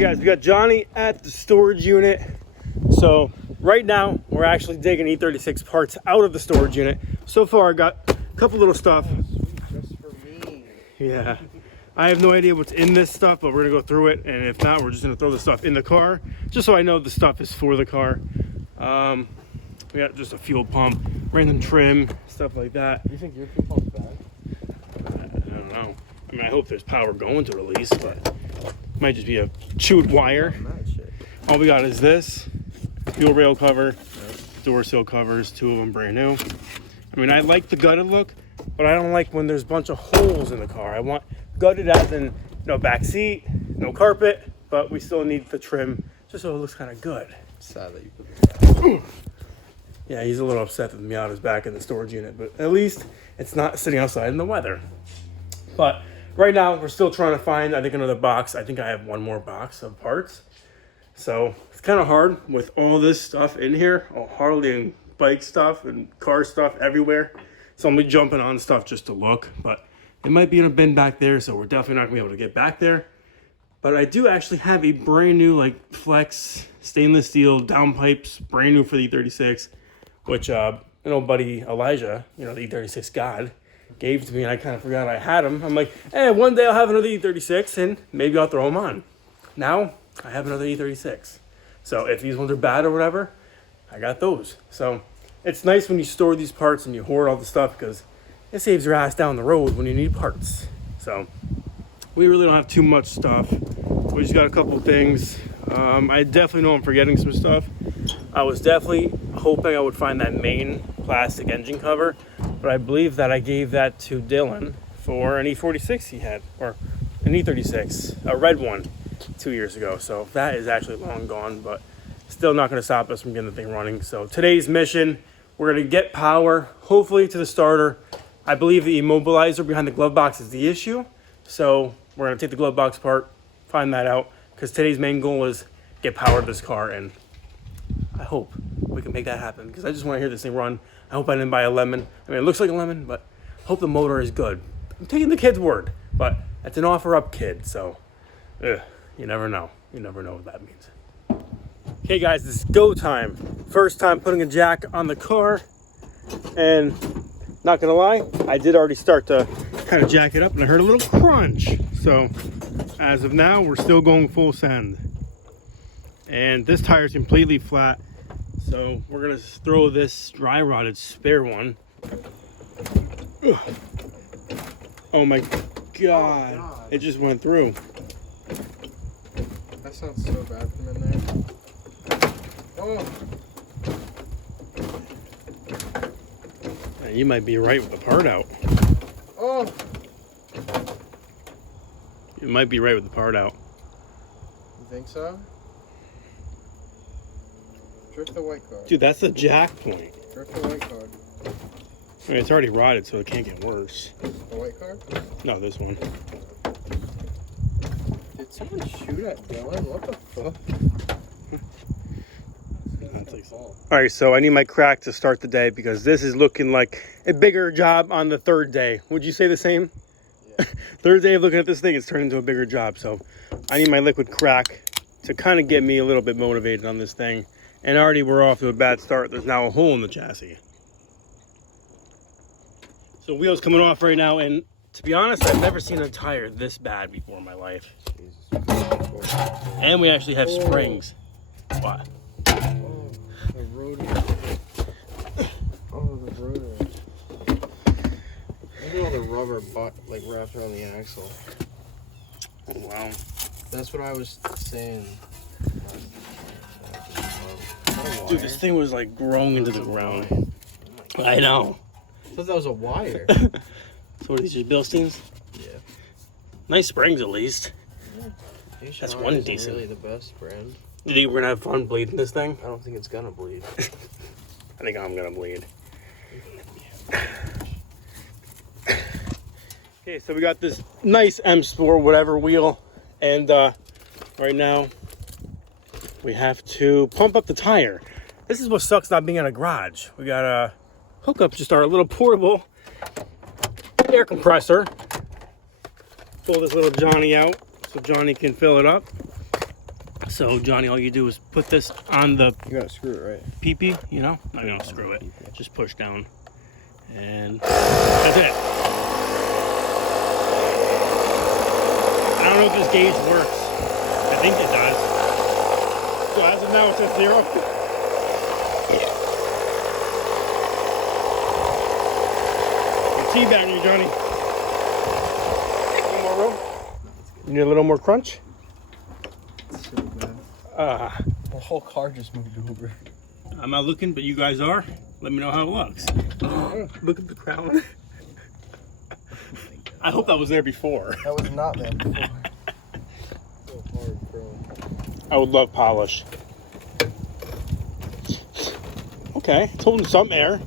guys, we got Johnny at the storage unit. So right now we're actually digging E36 parts out of the storage unit. So far I got a couple little stuff. Just for me. Yeah, I have no idea what's in this stuff, but we're gonna go through it, and if not, we're just gonna throw the stuff in the car just so I know the stuff is for the car. We got just a fuel pump, random trim, stuff like that. You think your fuel pump's bad? I don't know. I mean, I hope there's power going to it at least, but it might just be a chewed wire. All we got is this fuel rail cover, door sill covers, 2 of them brand new. I mean, I like the gutted look, but I don't like when there's a bunch of holes in the car. I want gutted as in no back seat, no carpet, but we still need the trim just so it looks kind of good. Sad that you put this back. Yeah, he's a little upset that the Miata's back in the storage unit, but at least it's not sitting outside in the weather. But right now, we're still trying to find, I think, another box. I think I have one more box of parts. So it's kind of hard with all this stuff in here, all Harley and bike stuff and car stuff everywhere. So I'm jumping on stuff just to look, but it might be in a bin back there, so we're definitely not gonna be able to get back there. But I do actually have a brand new like flex stainless steel downpipes, brand new for the E36, which an old buddy Elijah, you know, the E36 God, gave to me, and I kind of forgot I had them. I'm like, hey, one day I'll have another E36 and maybe I'll throw them on. Now I have another E36. So if these ones are bad or whatever, I got those. So it's nice when you store these parts and you hoard all the stuff because it saves your ass down the road when you need parts. So we really don't have too much stuff. We just got a couple things. I definitely know I'm forgetting some stuff. I was definitely hoping I would find that main plastic engine cover, but I believe that I gave that to Dylan for an E46 he had, or an E36, a red one 2 years ago. So that is actually long gone, but still not gonna stop us from getting the thing running. So today's mission, we're gonna get power, hopefully to the starter. I believe the immobilizer behind the glove box is the issue. So we're gonna take the glove box apart, find that out, because today's main goal is get power to this car, and I hope we can make that happen because I just want to hear this thing run. I hope I didn't buy a lemon. I mean, it looks like a lemon, but I hope the motor is good. I'm taking the kid's word, but it's an offer up kid, so you never know. You never know what that means. Okay, guys, this is go time. First time putting a jack on the car, and not gonna lie, I did already start to kind of jack it up, and I heard a little crunch. So as of now, we're still going full send. And this tire is completely flat, so we're gonna throw this dry rotted spare one. Ugh. Oh my god, it just went through. That sounds so bad from in there. Oh. And you might be right with the part out. Oh. You might be right with the part out. You think so? Drift the white card. Dude, that's the jack point. Drift the white card. I mean, it's already rotted, so it can't get worse. The white card? No, this one. Did someone shoot at Dylan? What the fuck? All right, so I need my crack to start the day because this is looking like a bigger job on the third day. Would you say the same? Yeah. Third day of looking at this thing, it's turned into a bigger job. So I need my liquid crack to kind of get me a little bit motivated on this thing. And already we're off to a bad start. There's now a hole in the chassis. So wheels coming off right now, and to be honest, I've never seen a tire this bad before in my life. And we actually have springs. What? Oh, the rotor. Oh, the rotor. Look at all the rubber like wrapped around the axle. Oh, wow. That's what I was saying. Dude, this thing was like growing into the ground. Oh I know. I thought that was a wire. So what are these, just Bilsteins? Yeah. Nice springs at least. Yeah. That's one decent. Really the best brand. You think we're gonna have fun bleeding this thing? I don't think it's gonna bleed. I think I'm gonna bleed. Okay, so we got this nice M Sport whatever wheel, and right now we have to pump up the tire. This is what sucks not being in a garage. We got a hook up just our little portable air compressor. Pull this little Johnny out so Johnny can fill it up. So Johnny, all you do is put this on the You gotta screw it right. PP, you know? I'm gonna screw it. Just push down. And that's it. I don't know if this gauge works. I think it does. So as of now, it's at 0. Teabagging you, Johnny. One more room. You need a little more crunch? It's so bad. The whole car just moved over. I'm not looking, but you guys are. Let me know how it looks. Look at the crown. I hope that was there before. That was not there before. So hard, bro. I would love polish. Okay, it's holding some air.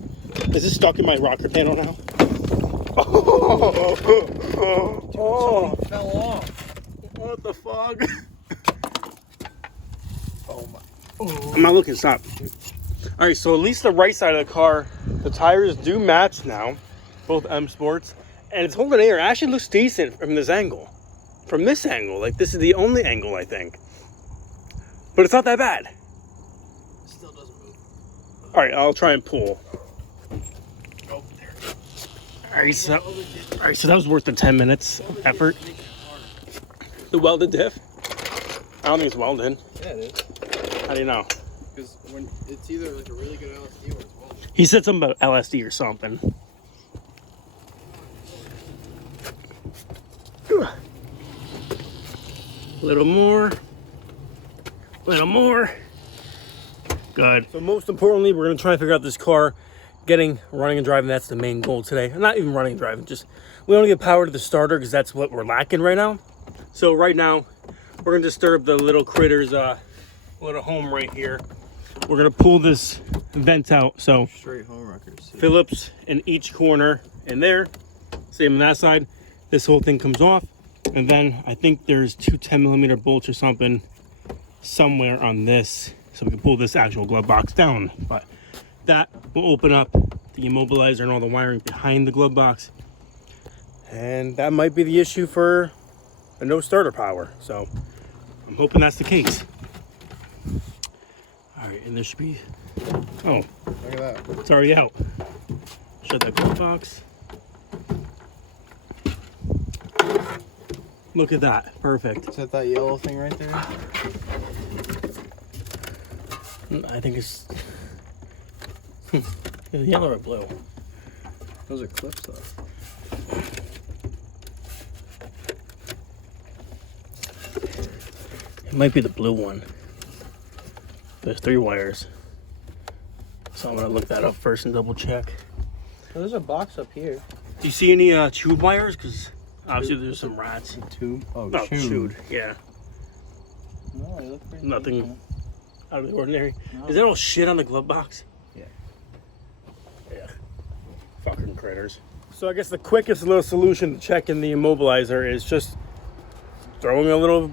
Is this stuck in my rocker panel now? Oh, Fell off. what the fuck? Oh my. I'm not looking, stop. All right, so at least the right side of the car, the tires do match now, both M Sports, and it's holding air. It actually looks decent from this angle. From this angle, like this is the only angle I think. But it's not that bad. Still doesn't move. All right, I'll try and pull. Oh, there. All right, so that was worth the 10 minutes effort. The welded diff? I don't think it's welded. Yeah, it is. How do you know? Because when it's either like a really good LSD or it's welded. He said something about LSD or something. A little more. A little more. Good. So most importantly, we're going to try and figure out this car. Getting running and driving, that's the main goal today. Not even running and driving, just we want to get power to the starter because that's what we're lacking right now. So right now, we're going to disturb the little critter's little home right here. We're going to pull this vent out. So Straight home wreckers. Phillips in each corner in there. Same on that side. This whole thing comes off. And then I think there's two 10mm bolts or something somewhere on this. So we can pull this actual glove box down. But that will open up the immobilizer and all the wiring behind the glove box. And that might be the issue for a no starter power. So I'm hoping that's the case. All right, and there should be, oh, Look at that. it's already out. Shut that glove box. Look at that, perfect. Is that yellow thing right there? I think it's yellow or blue. Those are clips though. It might be the blue one. There's 3 wires. So I'm gonna look that up first and double check. There's a box up here. Do you see any chewed wires? Because obviously there's some rats. Tube? Oh, No, chewed. Yeah, No, they look pretty nothing decent. out of the ordinary. No. Is that all shit on the glove box? Yeah. Yeah. Fucking critters. So I guess the quickest little solution to checking the immobilizer is just throwing a little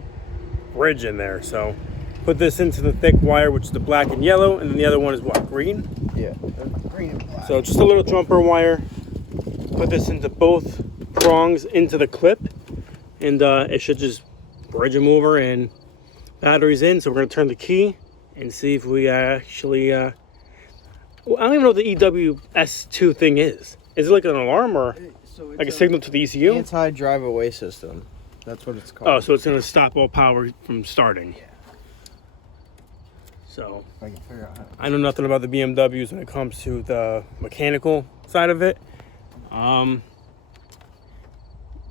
bridge in there. So put this into the thick wire, which is the black and yellow, and then the other one is what, green? Yeah. Green and black. So just a little jumper wire. Put this into both prongs into the clip, and it should just bridge them over and batteries in. So we're gonna turn the key and see if we actually well, I don't even know what the EWS2 thing is. Is it like an alarm or So it's like a signal to the ECU? anti-drive away system. That's what it's called. Oh, so it's gonna stop all power from starting. Yeah. So If I can figure out how. I know nothing about the BMWs when it comes to the mechanical side of it.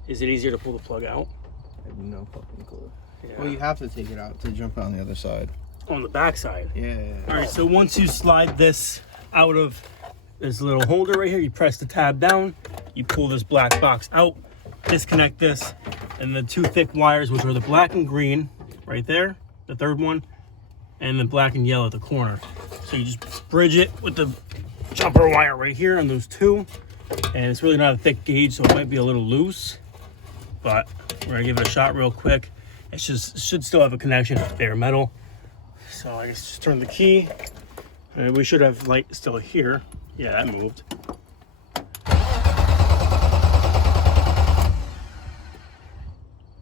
Is it easier to pull the plug out? I have no fucking clue. Yeah. Well, you have to take it out to jump on the other side. On the back side. Yeah. All right, so once you slide this out of this little holder right here, you press the tab down, you pull this black box out, disconnect this, and the 2 thick wires, which are the black and green right there, the third one, and the black and yellow at the corner. So you just bridge it with the jumper wire right here on those 2, and it's really not a thick gauge, so it might be a little loose, but we're gonna give it a shot real quick. It should still have a connection, it's bare metal. So I guess just turn the key. And we should have light still here. Yeah, that moved.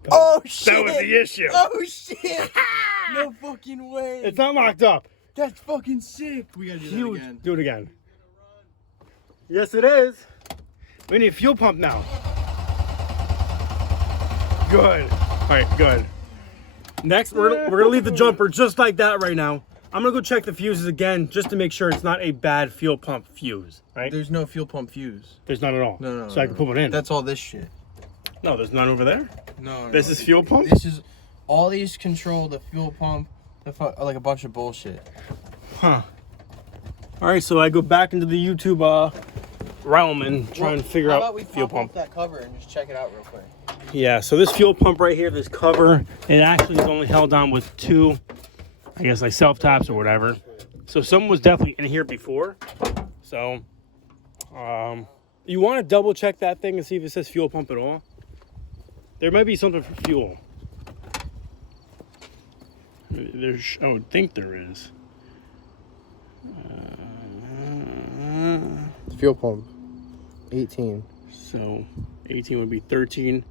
Oh shit! That was the issue. Oh shit! No fucking way. It's not locked up. That's fucking sick. We gotta do Huge. that again. Do it again. Yes, it is. We need a fuel pump now. Good. All right, good. Next, we're gonna leave the jumper just like that right now. I'm gonna go check the fuses again just to make sure it's not a bad fuel pump fuse, right? There's no fuel pump fuse. There's none at all. No. So I can put one in. That's all this shit. No, there's none over there. No. This is fuel pump? This is all these control the fuel pump, like a bunch of bullshit. Huh. All right, so I go back into the YouTube realm and try and figure How out about we fuel pop pump. off that cover and just check it out real quick? Yeah, so this fuel pump right here, this cover, it actually is only held on with two, I guess like self-taps or whatever. So someone was definitely in here before. So, you want to double check that thing and see if it says fuel pump at all. There might be something for fuel. I would think there is. Fuel pump. 18. So 18 would be 13.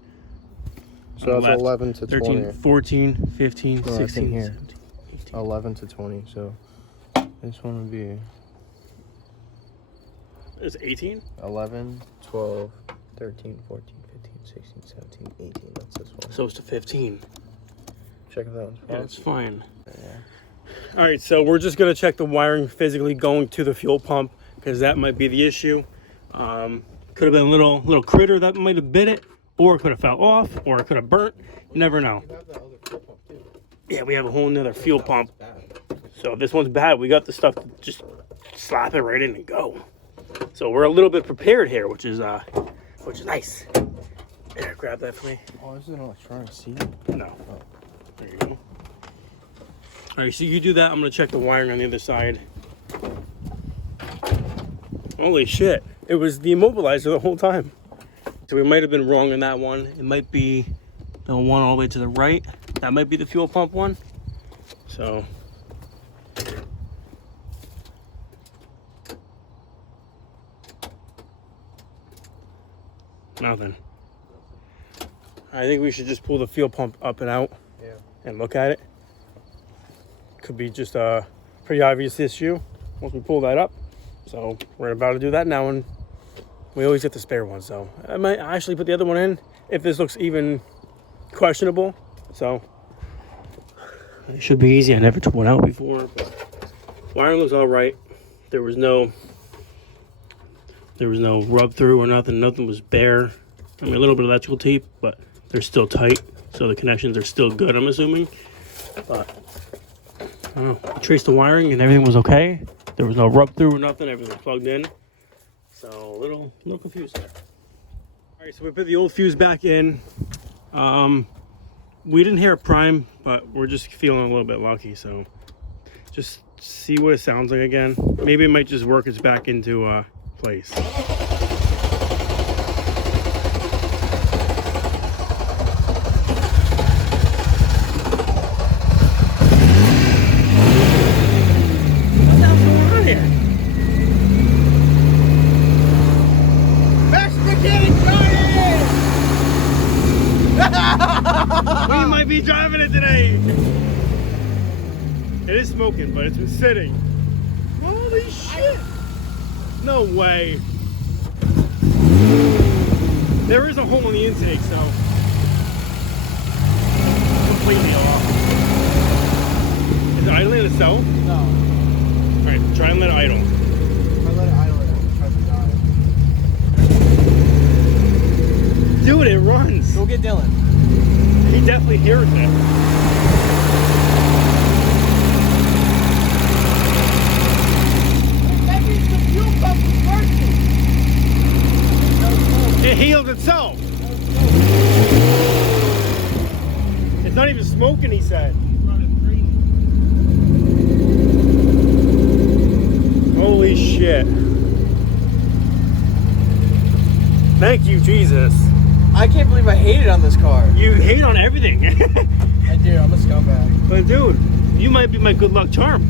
So that's left. 11 to 13, 20. 14, 15, No, I 16, think here. 17, 18. 11 to 20. So this one would be It's 18? 11, 12, 13, 14, 15, 16, 17, 18. That's this one. So it's to 15. Check if that one's Yeah, it's fine. Yeah. All right, so we're just gonna check the wiring physically going to the fuel pump because that might be the issue. Could have been a little critter that might have bit it, or it could have fell off, or it could have burnt. You never know. You have that other fuel pump too. Yeah, we have a whole nother fuel pump. So if this one's bad, we got the stuff to just slap it right in and go. So we're a little bit prepared here, which is nice. Here, grab that for me. Oh, this is an electronic seat? No. There you go. All right, so you do that. I'm gonna check the wiring on the other side. Holy shit. It was the immobilizer the whole time. So we might have been wrong on that one. It might be the one all the way to the right. That might be the fuel pump one. So. Nothing. I think we should just pull the fuel pump up and out. Yeah. And look at it. Could be just a pretty obvious issue once we pull that up. So we're about to do that now, and we always get the spare one. So I might actually put the other one in if this looks even questionable. So it should be easy. I never took one out before, but wiring looks all right. There was no rub through or nothing. Nothing was bare. I mean, a little bit of electrical tape, but they're still tight, so the connections are still good, I'm assuming. But I don't know. I traced the wiring and everything was okay. There was no rub through or nothing. Everything was plugged in. So a little confused there. All right, so we put the old fuse back in. We didn't hear a prime, but we're just feeling a little bit lucky. So just see what it sounds like again. Maybe it might just work its back into place. We might be driving it today. It is smoking, but it's been sitting. Holy shit! No way. There is a hole in the intake, so completely off. Is it idling itself? No. All right, try and let it idle. If I let it idle, it tries to die. Dude, it runs. Go get Dylan. He definitely hears it. That means the fuel pump is working. It healed itself. It's not even smoking, he said. Holy shit. Thank you, Jesus. I can't believe I hated on this car. You hate on everything. I do. I'm a scumbag. But dude, you might be my good luck charm.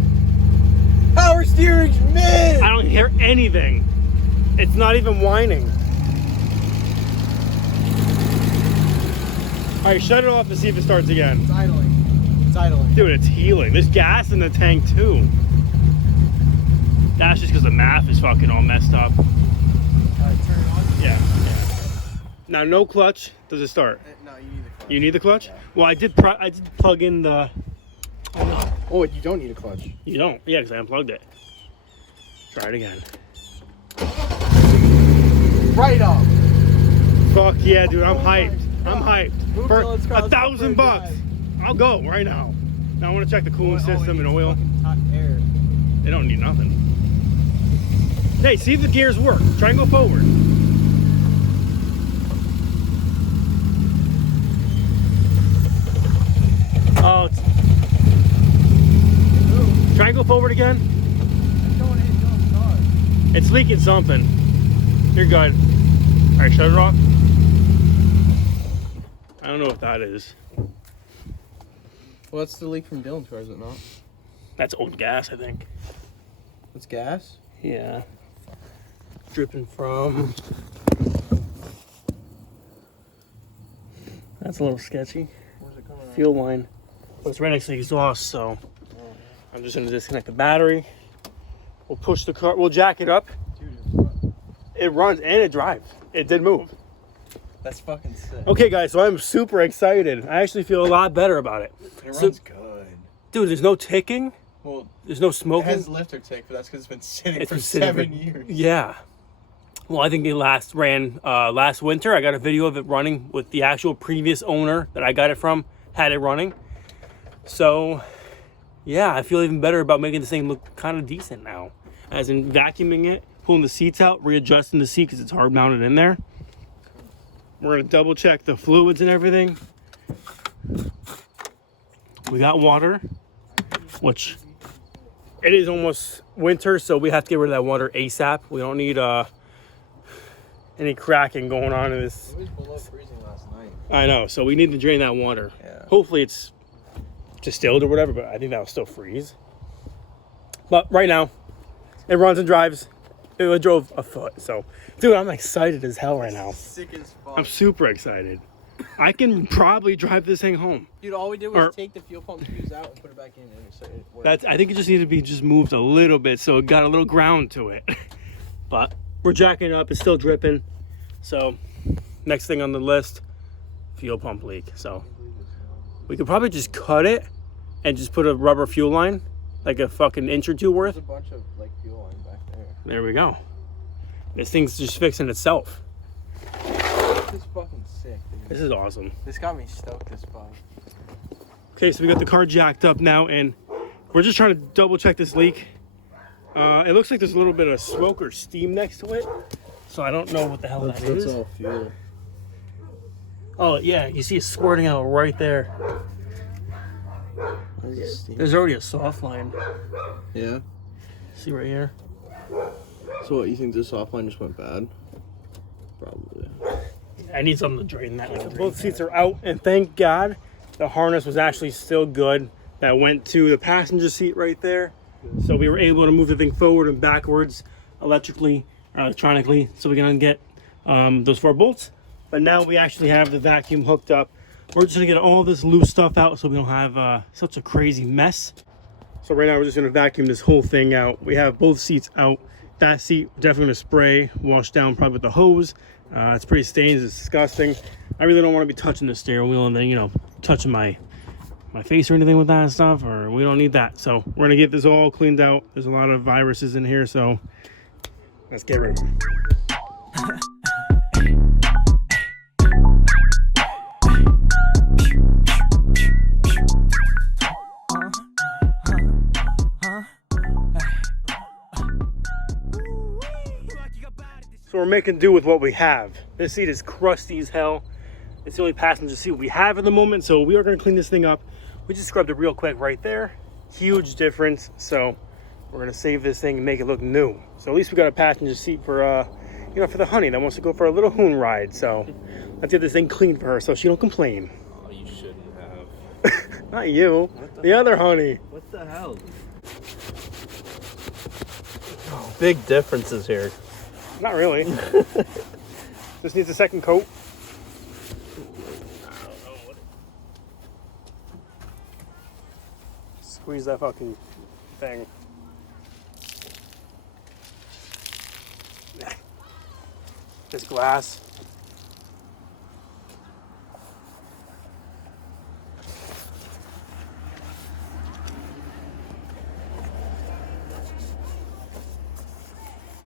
Power steering's mid. I don't hear anything. It's not even whining. All right, shut it off and see if it starts again. It's idling. It's it's idling. Dude, it's healing. There's gas in the tank too. That's just because the math is fucking all messed up. Alright, turn it on. Yeah. Now, no clutch. Does it start? No, you need the clutch. You need the clutch? Yeah. Well, I did plug in the... Oh, you don't need a clutch. You don't? Yeah, because I unplugged it. Try it again. Right up. Fuck yeah, dude. I'm hyped. I'm hyped. Move For till it's crossed $1,000 bucks. I'll go right now. Now I want to check the cooling system and oil. Hot air. They don't need nothing. Hey, see if the gears work. Try and go forward. Oh, try and go forward again. It's leaking something. You're good. All right, shut it off. I don't know what that is. Well, that's the leak from Dylan's car, is it not? That's old gas, I think. It's gas? Yeah. Dripping from... That's a little sketchy. Where's it coming from? Fuel line. But it's right next to the exhaust, so I'm just gonna disconnect the battery. We'll push the car, we'll jack it up. Dude, It runs and it drives. It did move. that's fucking sick. Okay guys, so I'm super excited. I actually feel a lot better about it. It So- runs good. Dude, there's no ticking. Well, There's no it smoking. has lifter tick, but that's because it's been sitting It's for been sitting 7 for- years. Yeah. Well, I think it ran last winter. I got a video of it running with the actual previous owner that I got it from, had it running. So, yeah, I feel even better about making this thing look kind of decent now. As in vacuuming it, pulling the seats out, readjusting the seat because it's hard mounted in there. We're going to double check the fluids and everything. We got water, which it is almost winter, so we have to get rid of that water ASAP. We don't need any cracking going on in this. It was below freezing last night. I know, so we need to drain that water. Yeah. Hopefully it's distilled or whatever, but I think that'll still freeze. But right now, it runs and drives. It drove a foot, so dude, I'm excited as hell right now. Sick as fuck. I'm super excited. I can probably drive this thing home. Dude, all we did was Or- take the fuel pump fuse out and put it back in, and it worked. That's, I think it just needed to be just moved a little bit so it got a little ground to it. But we're jacking it up, it's still dripping. So next thing on the list, fuel pump leak. So we could probably just cut it and just put a rubber fuel line, like a fucking inch or two worth. There's a bunch of like fuel line back there. There we go. This thing's just fixing itself. This is fucking sick, dude. This is awesome. This got me stoked as fuck. Okay, so we got the car jacked up now and we're just trying to double check this leak. It looks like there's a little bit of smoke or steam next to it. So I don't know what the hell that is. That's all fuel. Oh yeah, you see it squirting out right there. There's already a soft line. Yeah. See right here? So what, you think the soft line just went bad? Probably. I need something to drain that. Both seats are out, and thank God the harness was actually still good. That went to the passenger seat right there. So we were able to move the thing forward and backwards electronically. So we can get those 4 bolts. But now we actually have the vacuum hooked up. We're just gonna get all this loose stuff out so we don't have such a crazy mess. So right now we're just gonna vacuum this whole thing out. We have both seats out. That seat definitely gonna spray, wash down probably with the hose. It's pretty stained, it's disgusting. I really don't want to be touching the steering wheel and then, you know, touching my face or anything with that stuff, or we don't need that. So we're gonna get this all cleaned out. There's a lot of viruses in here, so let's get rid of them. So we're making do with what we have. This seat is crusty as hell. It's the only passenger seat we have at the moment, so we are gonna clean this thing up. We just scrubbed it real quick right there. Huge difference. So we're gonna save this thing and make it look new. So at least we got a passenger seat for, you know, for the honey that wants to go for a little hoon ride. So let's get this thing clean for her so she don't complain. Oh, you shouldn't have. Not you, the other honey. What the hell? Big differences here. Not really. Just needs a second coat. squeeze that fucking thing. This glass